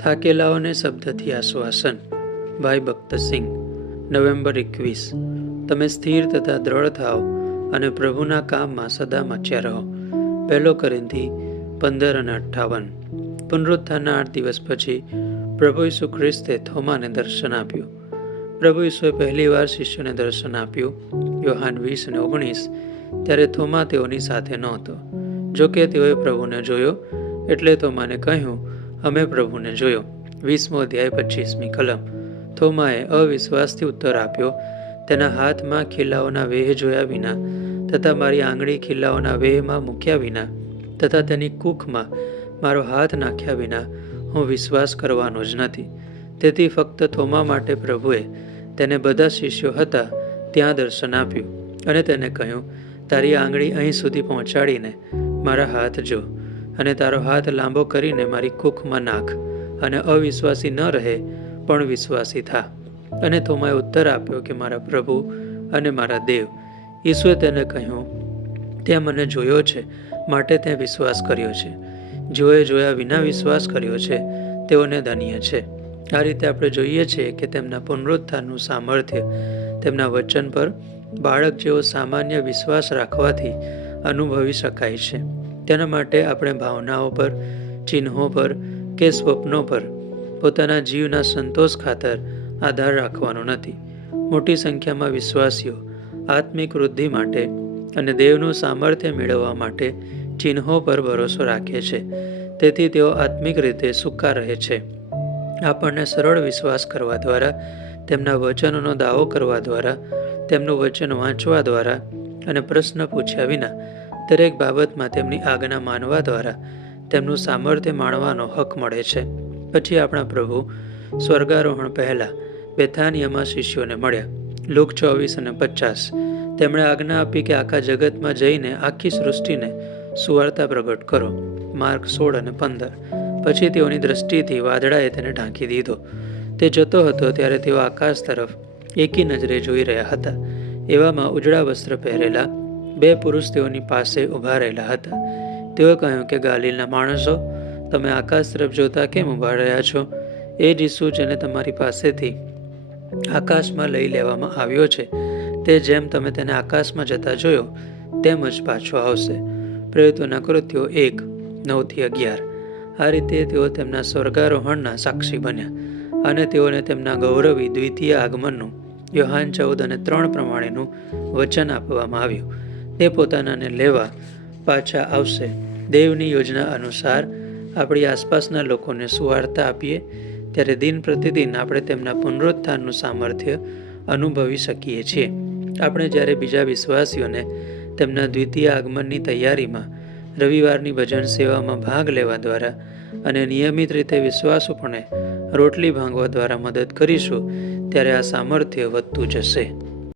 થાકેલાઓને શબ્દથી આશ્વાસન. ભાઈ ભક્તસિંહ. નવેમ્બર 21. તમે સ્થિર તથા દ્રઢ થાઓ અને પ્રભુના કામમાં સદા મચ્યા રહો. 1 કોરિન્થી 15:58. પુનરુત્થાનના 8 દિવસ પછી પ્રભુ ઈસુ ખ્રિસ્તે થોમાને દર્શન આપ્યું. પ્રભુ ઈસુએ પહેલીવાર શિષ્યોને દર્શન આપ્યું, યોહાન 20:19. ત્યારે થોમા તેઓની સાથે નહોતો. જોકે તેઓએ પ્રભુને જોયો, એટલે થોમાને કહ્યું, અમે પ્રભુને જોયો. 20મો અધ્યાય 25મી કલમ. થોમાએ અવિશ્વાસથી ઉત્તર આપ્યો, તેના હાથમાં ખીલાઓના વેહ જોયા વિના તથા મારી આંગળી ખીલાઓના વેહમાં મૂક્યા વિના તથા તેની કૂખમાં મારો હાથ નાખ્યા વિના હું વિશ્વાસ કરવાનો જ નથી. તેથી ફક્ત થોમા માટે પ્રભુએ તેને બધા શિષ્યો હતા ત્યાં દર્શન આપ્યું અને તેને કહ્યું, તારી આંગળી અહીં સુધી પહોંચાડીને મારા હાથ જો, અને તારો હાથ લાંબો કરીને મારી કૂખમાં નાખ, અને અવિશ્વાસી ન રહે પણ વિશ્વાસી થા. અને થોમાએ ઉત્તર આપ્યો કે મારા પ્રભુ અને મારા દેવ. ઈસુએ તેને કહ્યું, તે મને જોયો છે માટે તે વિશ્વાસ કર્યો છે. જેઓએ જોયા વિના વિશ્વાસ કર્યો છે તેઓને ધન્ય છે. આ રીતે આપણે જોઈએ છીએ કે તેમના પુનરુત્થાનનું સામર્થ્ય તેમના વચન પર બાળક જેવો સામાન્ય વિશ્વાસ રાખવાથી અનુભવી શકાય છે. તેના માટે આપણે ભાવનાઓ પર, ચિહ્નો પર કે સ્વપ્નો પર પોતાના જીવના સંતોષ ખાતર આધાર રાખવાનો નથી. મોટી સંખ્યામાં વિશ્વાસીઓ આત્મિક વૃદ્ધિ માટે અને દેવનું સામર્થ્ય મેળવવા માટે ચિહ્નો પર ભરોસો રાખે છે. તેથી તેઓ આત્મિક રીતે સૂકા રહે છે. આપણને સરળ વિશ્વાસ કરવા દ્વારા, તેમના વચનોનો દાવો કરવા દ્વારા, તેમનું વચન વાંચવા દ્વારા અને પ્રશ્ન પૂછ્યા વિના દરેક બાબતમાં તેમની આજ્ઞા માનવા દ્વારા તેમનું સામર્થ્ય માણવાનો હક મળે છે. પછી આપણા પ્રભુ સ્વર્ગારોહણ પહેલાં બેથાનિયામાં શિષ્યોને મળ્યા. લુક 24:50. તેમણે આજ્ઞા આપી કે આખા જગતમાં જઈને આખી સૃષ્ટિને સુવાર્તા પ્રગટ કરો. માર્ક 16:15. પછી તેઓની દ્રષ્ટિથી વાદળાએ તેને ઢાંકી દીધો. તે જતો હતો ત્યારે તેઓ આકાશ તરફ એકી નજરે જોઈ રહ્યા હતા. એવામાં ઉજળા વસ્ત્ર પહેરેલા 2 પુરુષ તેઓની પાસે ઊભા રહેલા હતા. તેઓએ કહ્યું કે ગાલિલના માણસો, તમે આકાશ તરફ જોતા કેમ ઊભા રહ્યા છો? એ જ ઈસુ જેને તમારી પાસેથી આકાશમાં લઈ લેવામાં આવ્યો છે, તે જેમ તમે તેને આકાશમાં જતા જોયો તેમ જ પાછો આવશે. પ્રેરિતોના કૃત્યો 1:9-11. આ રીતે તેઓ તેમના સ્વર્ગારોહણના સાક્ષી બન્યા અને તેઓને તેમના ગૌરવી દ્વિતીય આગમનનું યોહાન 14:3 પ્રમાણેનું વચન આપવામાં આવ્યું. તે પોતાનાને લેવા પાછા આવશે. દેવની યોજના અનુસાર આપણી આસપાસના લોકોને સુવાર્તા આપીએ ત્યારે દિન પ્રતિદિન આપણે તેમના પુનરુત્થાનનું સામર્થ્ય અનુભવી શકીએ છીએ. આપણે જ્યારે બીજા વિશ્વાસીઓને તેમના દ્વિતીય આગમનની તૈયારીમાં રવિવારની ભજન સેવામાં ભાગ લેવા દ્વારા અને નિયમિત રીતે વિશ્વાસુપણે રોટલી ભાંગવા દ્વારા મદદ કરીશું, ત્યારે આ સામર્થ્ય વધતું જશે.